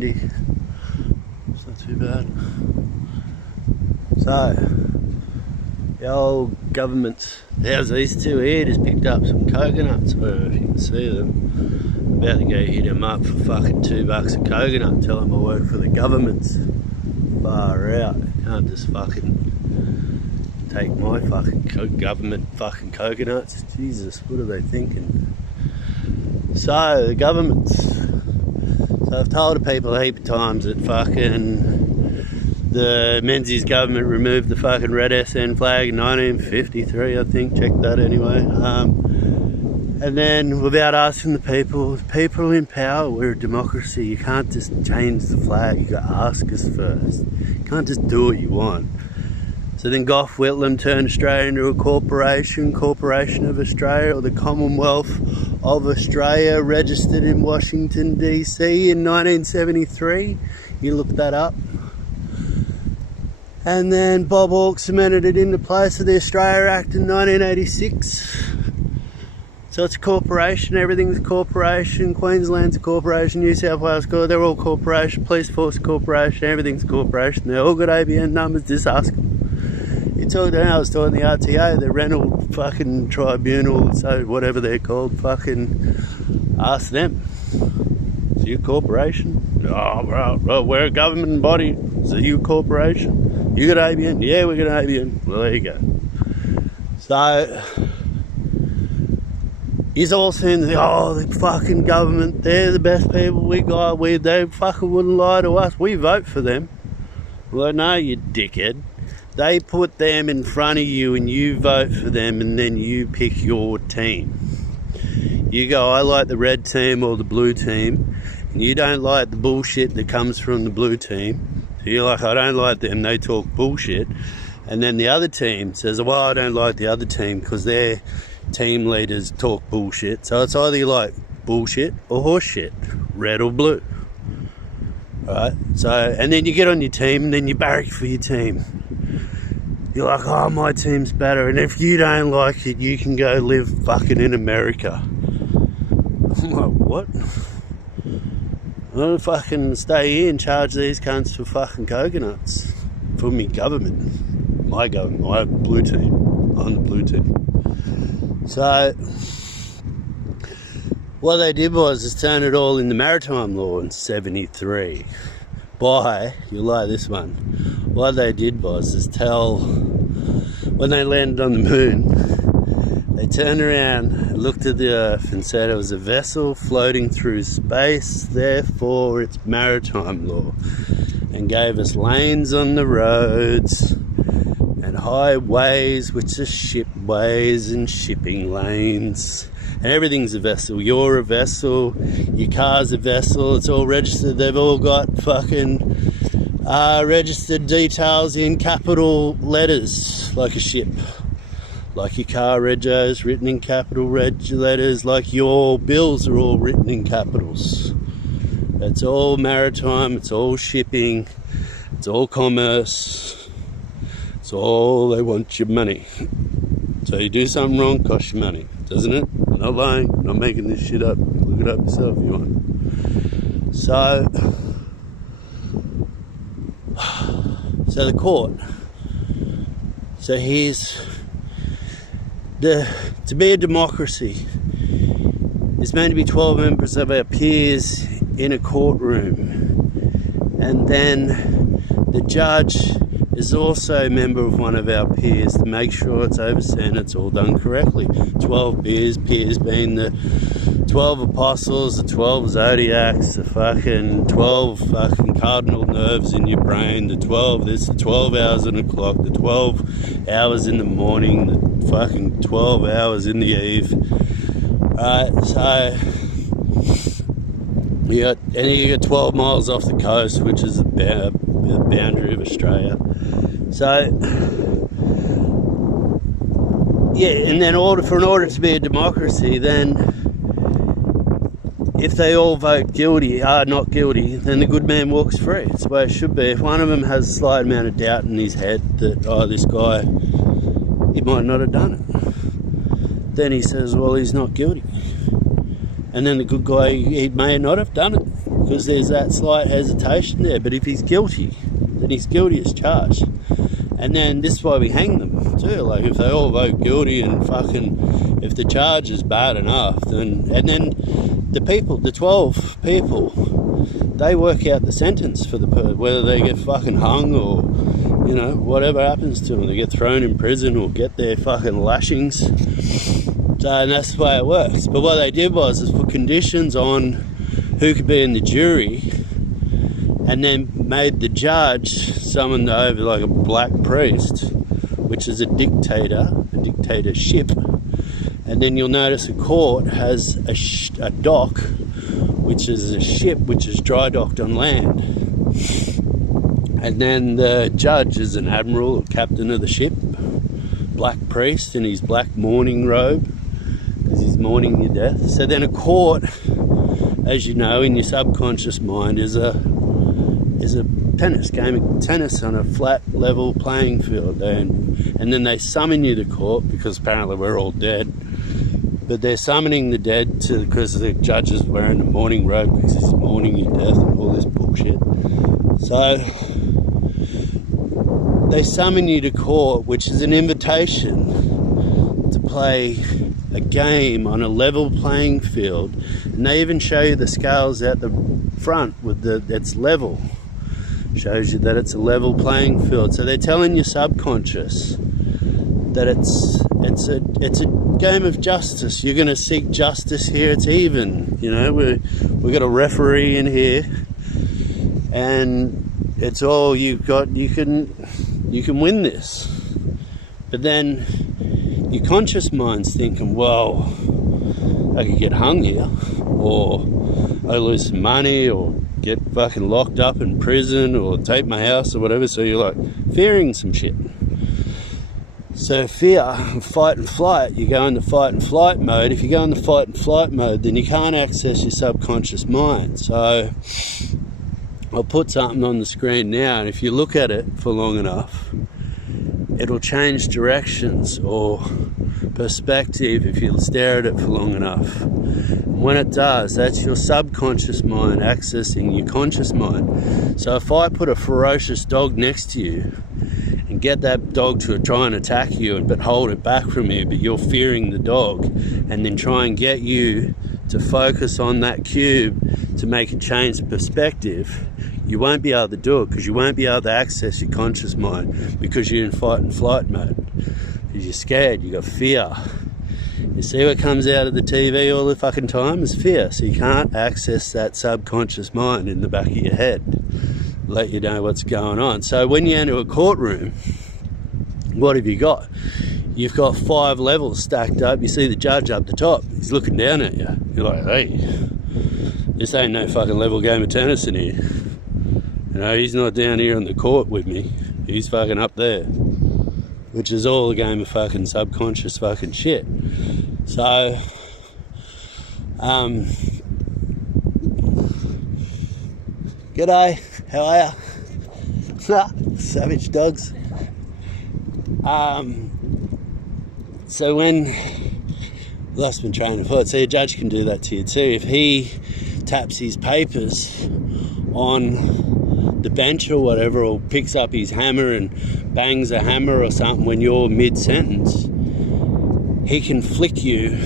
windy. It's not too bad. So, the old government, how's these two here, just picked up some coconuts. I don't know if you can see them. About to go hit them up for fucking $2 a coconut. Tell them I work for the government. Far out. You can't just fucking take my fucking government fucking coconuts. Jesus, what are they thinking? So, the government. So I've told the people a heap of times that fucking the Menzies government removed the fucking red SN flag in 1953, I think. Check that anyway. And then, without asking the people in power, we're a democracy. You can't just change the flag. You got to ask us first. You can't just do what you want. So then Gough Whitlam turned Australia into a corporation of Australia, or the Commonwealth of Australia, registered in Washington DC in 1973. You look that up. And then Bob Hawke cemented it into place with the Australia Act in 1986. So it's a corporation, everything's a corporation. Queensland's a corporation, New South Wales, they're all corporation. Police force a corporation, everything's a corporation. They all got ABN numbers, just ask them. It's all down, I was talking the RTA, the Rental fucking Tribunal, so whatever they're called, fucking ask them. Is you a corporation? Oh, well, we're a government body. Is you a corporation? You got ABN? Yeah, we got ABN. Well, there you go. So, he's all saying, the fucking government, they're the best people we got. They fucking wouldn't lie to us. We vote for them. Well, no, you dickhead. They put them in front of you and you vote for them, and then you pick your team. You go, I like the red team or the blue team, and you don't like the bullshit that comes from the blue team. So you're like, I don't like them, they talk bullshit. And then the other team says, well, I don't like the other team because their team leaders talk bullshit. So it's either you like bullshit or horse shit, red or blue. Right? So, and then you get on your team and then you barrack for your team. You're like, oh, my team's better, and if you don't like it, you can go live fucking in America. I'm like, what? I'm gonna fucking stay here and charge these cunts for fucking coconuts for me government. My government, my blue team. I'm the blue team. So, what they did was turn it all into maritime law in 73. You'll like this one. What they did was when they landed on the moon, they turned around and looked at the earth and said it was a vessel floating through space, therefore it's maritime law, and gave us lanes on the roads and highways, which are shipways and shipping lanes. And everything's a vessel. You're a vessel, your car's a vessel, it's all registered. They've all got fucking registered details in capital letters, like a ship. Like your car regos written in capital letters, like your bills are all written in capitals. It's all maritime, it's all shipping, it's all commerce, it's all, they want your money. So you do something wrong, costs you money, doesn't it? I'm not lying, I'm not making this shit up. Look it up yourself if you want. So the court. So here's to be a democracy, there's meant to be 12 members of our peers in a courtroom, and then the judge is also a member of one of our peers to make sure it's overseen, it's all done correctly. 12 peers being the 12 apostles, the 12 zodiacs, the fucking 12 fucking cardinal nerves in your brain, the 12 this, the 12 hours on the clock, the 12 hours in the morning, the fucking 12 hours in the eve. Right, so you got 12 miles off the coast, which is the boundary of Australia. So yeah, and then in order to be a democracy, then if they all vote not guilty, then the good man walks free. It's the way it should be. If one of them has a slight amount of doubt in his head that, this guy, he might not have done it, then he says, well, he's not guilty. And then the good guy, he may not have done it because there's that slight hesitation there. But if he's guilty, then he's guilty as charged. And then this is why we hang them too. Like if they all vote guilty and fucking, if the charge is bad enough, then, and then the people, the 12 people, they work out the sentence for the whether they get fucking hung or, you know, whatever happens to them. They get thrown in prison or get their fucking lashings. So, and that's the way it works. But what they did was put conditions on who could be in the jury, and then made the judge summon over like a black priest, which is a dictatorship. And then you'll notice a court has a dock, which is a ship which is dry docked on land. And then the judge is an admiral or captain of the ship, black priest in his black mourning robe, because he's mourning your death. So then a court, as you know, in your subconscious mind, is a game of tennis on a flat level playing field. And then they summon you to court, because apparently we're all dead, but they're summoning the dead because the judge is wearing a mourning robe because he's mourning your death and all this bullshit. So they summon you to court, which is an invitation to play a game on a level playing field, and they even show you the scales at the front with it's level. Shows you that it's a level playing field. So they're telling your subconscious that it's a game of justice. You're going to seek justice here. It's even. You know, we've got a referee in here, and it's all you've got. You can win this. But then your conscious mind's thinking, well, I could get hung here, or I lose some money, or get fucking locked up in prison, or take my house or whatever. So you're like fearing some shit. So fear, fight and flight, you go into fight and flight mode. If you go into fight and flight mode, then you can't access your subconscious mind. So I'll put something on the screen now, and if you look at it for long enough, it'll change directions or perspective if you stare at it for long enough. When it does, that's your subconscious mind accessing your conscious mind. So if I put a ferocious dog next to you and get that dog to try and attack you but hold it back from you, but you're fearing the dog, and then try and get you to focus on that cube to make a change of perspective, you won't be able to do it, because you won't be able to access your conscious mind, because you're in fight and flight mode. Because you're scared, you got fear. You see what comes out of the TV all the fucking time is fear. So you can't access that subconscious mind in the back of your head, let you know what's going on. So when you enter a courtroom, what have you got? You've got 5 levels stacked up. You see the judge up the top. He's looking down at you. You're like, hey, this ain't no fucking level game of tennis in here. You know, he's not down here on the court with me. He's fucking up there. Which is all a game of fucking subconscious fucking shit. So, g'day, how are ya? Savage dogs. So when, lost my train of thought, so a judge can do that to you too. If he taps his papers on the bench or whatever, or picks up his hammer and bangs a hammer or something when you're mid-sentence, he can flick you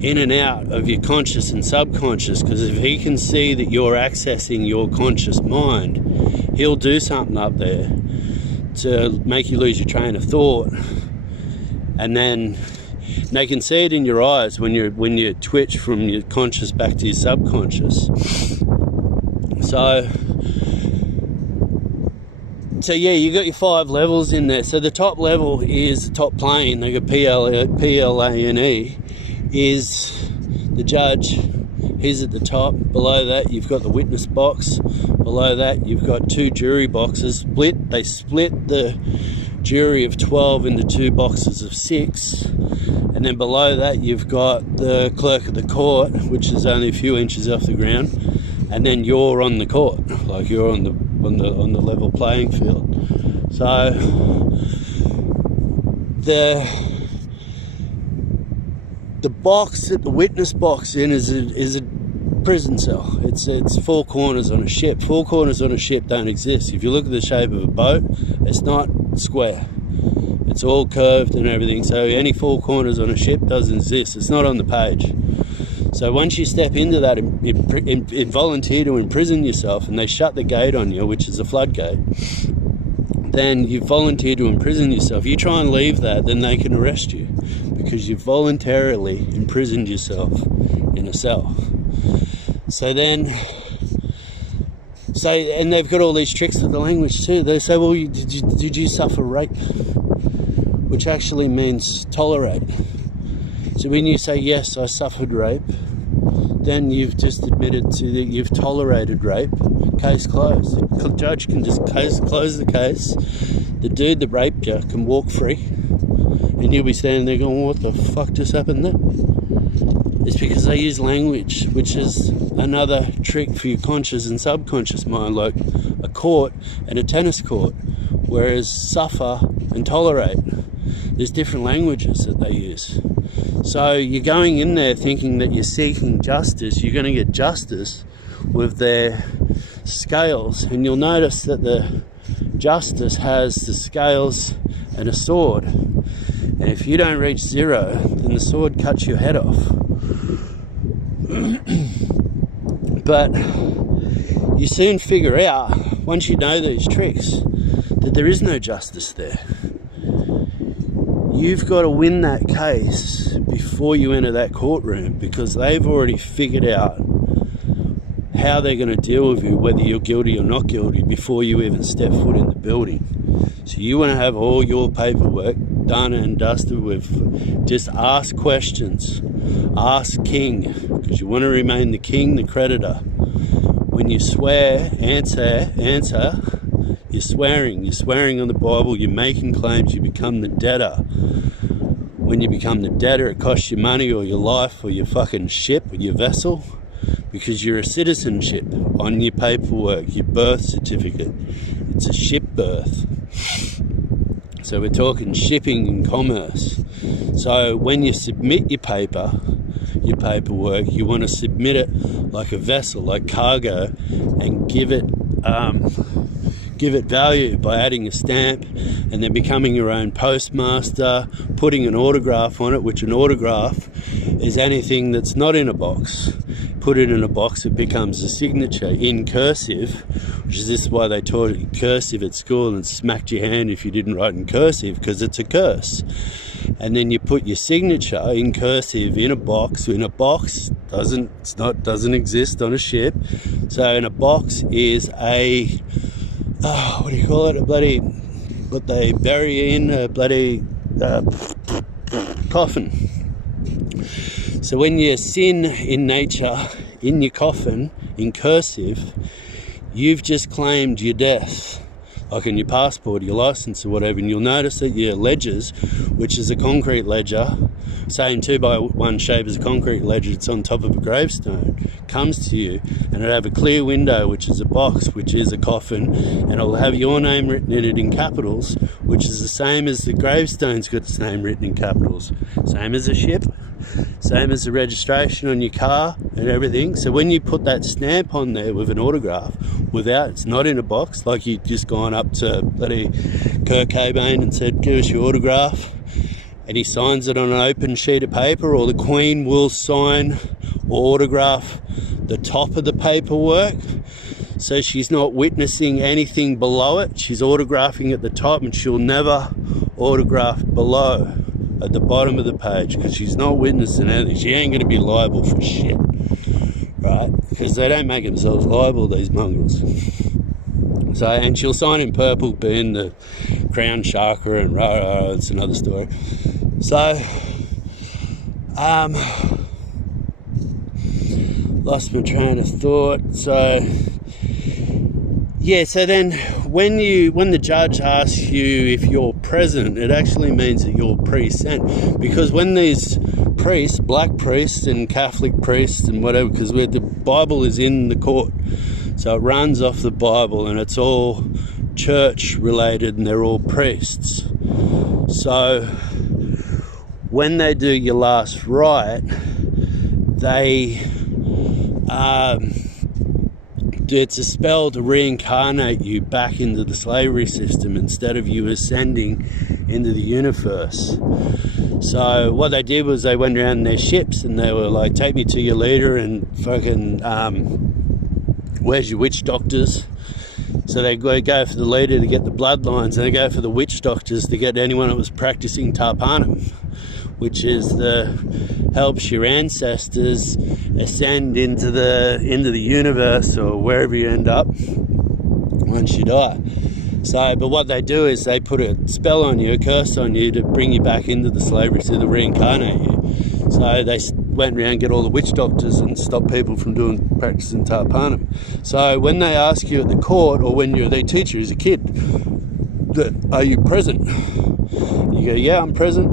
in and out of your conscious and subconscious, because if he can see that you're accessing your conscious mind, he'll do something up there to make you lose your train of thought. And then they can see it in your eyes when you twitch from your conscious back to your subconscious. So yeah, you got your 5 levels in there. So the top level is the top plane. They got PLANE, is the judge. He's at the top. Below that, you've got the witness box. Below that, you've got 2 jury boxes. They split the jury of 12 into 2 boxes of 6. And then below that, you've got the clerk of the court, which is only a few inches off the ground. And then you're on the court, like you're on the level playing field. So the box that the witness box in is a prison cell. It's four corners on a ship. Four corners on a ship don't exist. If you look at the shape of a boat, it's not square. It's all curved and everything. So any four corners on a ship doesn't exist. It's not on the page. So once you step into that and volunteer to imprison yourself, and they shut the gate on you, which is a floodgate, then you volunteer to imprison yourself. You try and leave that, then they can arrest you because you've voluntarily imprisoned yourself in a cell. And they've got all these tricks with the language too. They say, well, did you suffer rape? Which actually means tolerate. So when you say, yes, I suffered rape, then you've just admitted to that you've tolerated rape. Case closed. The judge can just close the case. The dude that raped you can walk free, and you'll be standing there going, what the fuck just happened then? It's because they use language, which is another trick for your conscious and subconscious mind, like a court and a tennis court. Whereas suffer and tolerate, there's different languages that they use. So you're going in there thinking that you're seeking justice. You're going to get justice with their scales, and you'll notice that the justice has the scales and a sword. And if you don't reach zero, then the sword cuts your head off. But you soon figure out, once you know these tricks, that there is no justice there. You've got to win that case before you enter that courtroom, because they've already figured out how they're going to deal with you, whether you're guilty or not guilty, before you even step foot in the building. So you want to have all your paperwork done and dusted with. Just ask questions. Ask king, because you want to remain the king, the creditor. When you swear, answer, you're swearing. You're swearing on the Bible. You're making claims. You become the debtor. When you become the debtor, it costs you money or your life or your fucking ship or your vessel, because you're a citizenship on your paperwork, your birth certificate. It's a ship birth. So we're talking shipping and commerce. So when you submit your paperwork, you want to submit it like a vessel, like cargo, and give it value by adding a stamp and then becoming your own postmaster, putting an autograph on it, which an autograph is anything that's not in a box. Put it in a box, it becomes a signature in cursive, which is this is why they taught you cursive at school and smacked your hand if you didn't write in cursive, because it's a curse. And then you put your signature in cursive in a box. In a box doesn't exist on a ship. So in a box is a what do you call it? What they bury in a bloody coffin. So when you sin in nature, in your coffin, in cursive, you've just claimed your death, like in your passport, your license or whatever, and you'll notice that your ledgers, which is a concrete ledger, same 2x1 shape as a concrete ledger, it's on top of a gravestone, comes to you, and it'll have a clear window, which is a box, which is a coffin, and it'll have your name written in it in capitals, which is the same as the gravestone's got its name written in capitals. Same as a ship, same as the registration on your car and everything. So when you put that stamp on there with an autograph, it's not in a box, like you've just gone up to bloody Kurt Cobain and said, give us your autograph, and he signs it on an open sheet of paper, or the Queen will sign or autograph the top of the paperwork, so she's not witnessing anything below it. She's autographing at the top, and she'll never autograph below at the bottom of the page, because she's not witnessing anything. She ain't going to be liable for shit, right? Because they don't make themselves liable, these mongrels. So, and she'll sign in purple, being the crown chakra, and it's another story. So, lost my train of thought. So, yeah, so then when the judge asks you if you're present, it actually means that you're pre-sent. Because when these priests, black priests and Catholic priests and whatever, because the Bible is in the court, so it runs off the Bible, and it's all church related, and they're all priests. So when they do your last rite, they it's a spell to reincarnate you back into the slavery system instead of you ascending into the universe. So what they did was they went around in their ships and they were like, take me to your leader and fucking, where's your witch doctors? So they go for the leader to get the bloodlines, and they go for the witch doctors to get anyone that was practicing Tarpanum, which is helps your ancestors ascend into the universe or wherever you end up once you die. So, but what they do is they put a spell on you, a curse on you, to bring you back into the slavery, so to reincarnate you. So they went around and get all the witch doctors and stop people from practicing Tarpanum. So when they ask you at the court, or when you're their teacher as a kid, are you present? You go, yeah, I'm present.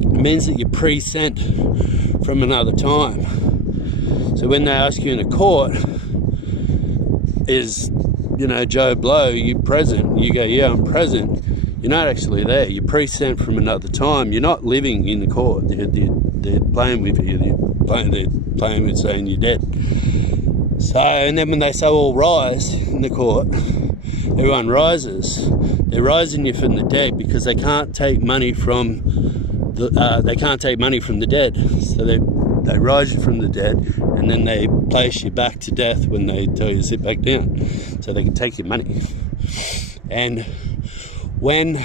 It means that you're pre-sent from another time. So when they ask you in a court, is, Joe Blow, you present? You go, yeah, I'm present. You're not actually there. You're pre-sent from another time. You're not living in the court. They're playing with you. They're playing with saying you're dead. So, and then when they say all rise in the court, everyone rises. They're rising you from the dead because they can't take money from the dead. So they rise you from the dead, and then they place you back to death when they tell you to sit back down, so they can take your money. And when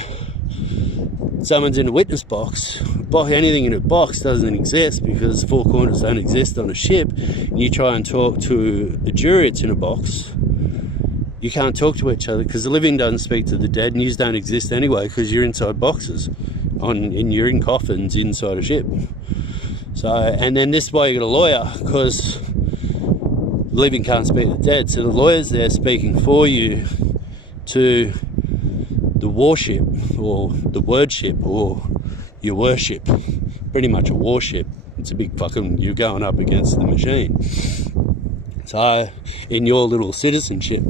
someone's in a witness box, anything in a box doesn't exist because four corners don't exist on a ship, and you try and talk to the jury that's in a box, you can't talk to each other because the living doesn't speak to the dead, and you don't exist anyway because you're inside boxes and you're in coffins inside a ship. So, and then this is why you got a lawyer, because the living can't speak to the dead, so the lawyer's there speaking for you to the warship, or the wordship, or your worship. Pretty much a warship. It's a big fucking, you're going up against the machine. So, in your little citizenship.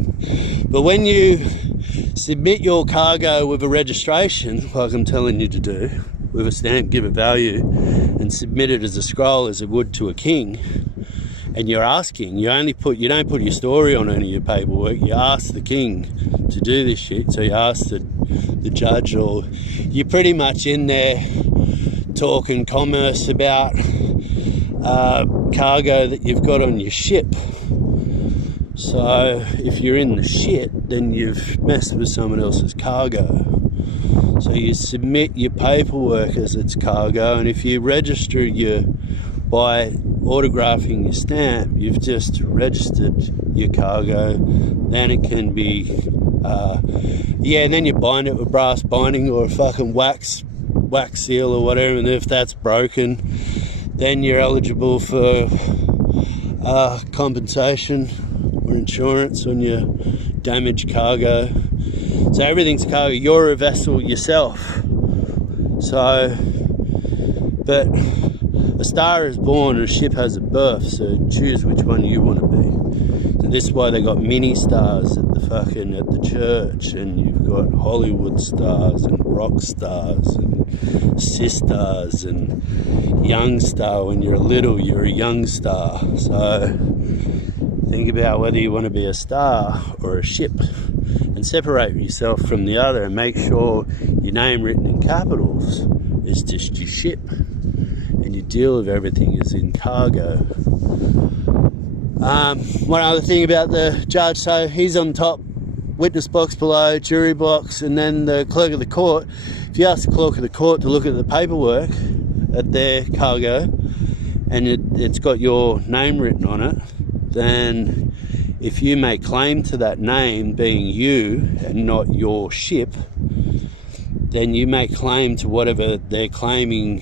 But when you submit your cargo with a registration, like I'm telling you to do, with a stamp, give it value, and submit it as a scroll as it would to a king, and you're asking, you don't put your story on any of your paperwork, you ask the king to do this shit. So you ask the judge, or you're pretty much in there talking commerce about cargo that you've got on your ship. So if you're in the shit, then you've messed with someone else's cargo. So you submit your paperwork as its cargo, and if you register by autographing your stamp, you've just registered your cargo. Then it can be, and then you bind it with brass binding or a fucking wax seal or whatever, and if that's broken, then you're eligible for compensation or insurance on your damaged cargo. So everything's cargo. You're a vessel yourself. So, but a star is born and a ship has a birth, so choose which one you want to be. So this is why they got mini stars at the church, and you've got Hollywood stars and rock stars and sisters and young star. When you're little, you're a young star. So think about whether you want to be a star or a ship, and separate yourself from the other, and make sure your name written in capitals is just your ship, and your deal of everything is in cargo. One other thing about the judge, so he's on top, witness box below, jury box, and then the clerk of the court. If you ask the clerk of the court to look at the paperwork at their cargo, and it's got your name written on it, then if you make claim to that name being you and not your ship, then you make claim to whatever they're claiming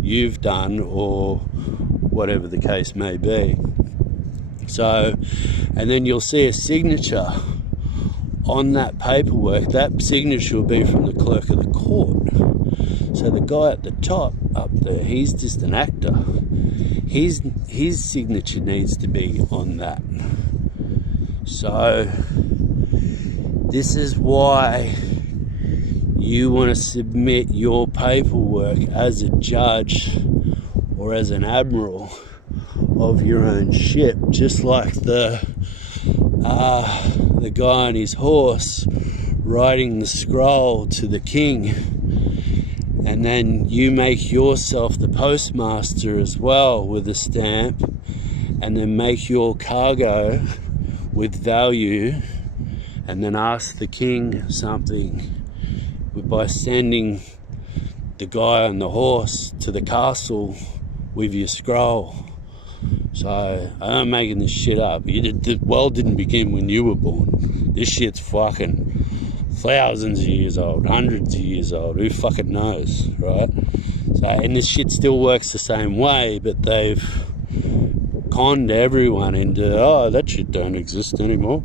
you've done, or whatever the case may be. So, and then you'll see a signature on that paperwork. That signature will be from the clerk of the court. So the guy at the top up there, he's just an actor. His signature needs to be on that. So this is why you want to submit your paperwork as a judge or as an admiral of your own ship, just like the guy on his horse writing the scroll to the king, and then you make yourself the postmaster as well with a stamp, and then make your cargo with value, and then ask the king something by sending the guy on the horse to the castle with your scroll. So I'm making this shit up. The world didn't begin when you were born. This shit's fucking thousands of years old, hundreds of years old. Who fucking knows, right? So, and this shit still works the same way, but they've conned everyone into, oh, that shit don't exist anymore.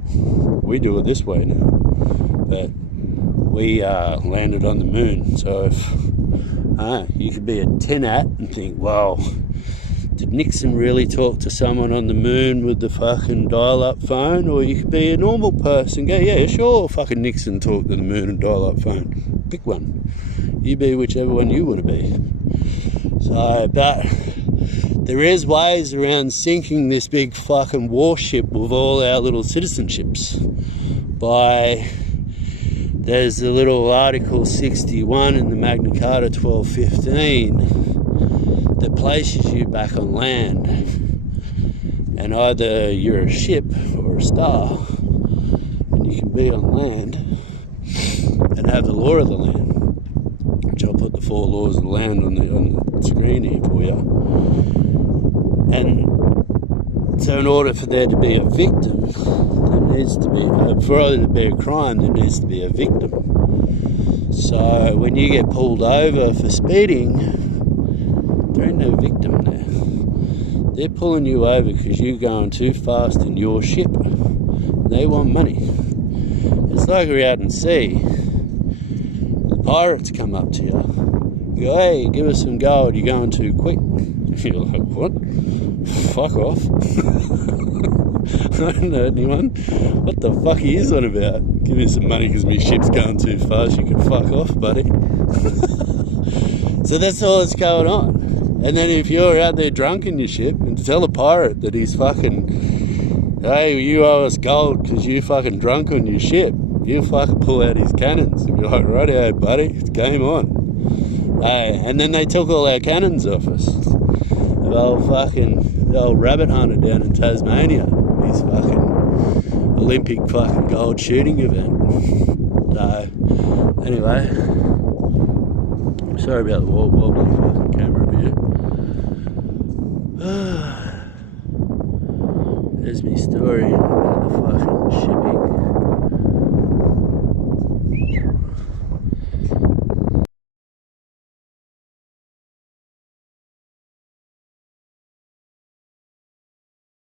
We do it this way now. But we landed on the moon. So if you could be a tin hat and think, well, did Nixon really talk to someone on the moon with the fucking dial-up phone? Or you could be a normal person and go, yeah, sure, fucking Nixon talked to the moon and dial-up phone. Pick one. You be whichever one you want to be. So, but there is ways around sinking this big fucking warship with all our little citizenships. There's a little Article 61 in the Magna Carta 1215 that places you back on land, and either you're a ship or a star, and you can be on land and have the law of the land, which I'll put the 4 laws of the land on the screen here for you. And so in order for there to be a victim, there needs to be, for there to be a crime, there needs to be a victim. So when you get pulled over for speeding, there ain't no victim there. They're pulling you over because you're going too fast in your ship. They want money. It's like we're out in sea. The pirates come up to you, go, hey, give us some gold, you're going too quick. You're like, what? Fuck off. I don't know anyone. What the fuck are you on about? Give me some money because my ship's going too fast. You can fuck off, buddy. So that's all that's going on. And then if you're out there drunk in your ship and tell a pirate that he's fucking, hey, you owe us gold because you fucking drunk on your ship, he'll fucking pull out his cannons and be like, righto, buddy, it's game on. Hey, and then they took all our cannons off us. The old rabbit hunter down in Tasmania, his fucking Olympic fucking gold shooting event. So, anyway, sorry about the wobbly fucking camera view. There's my story about the fucking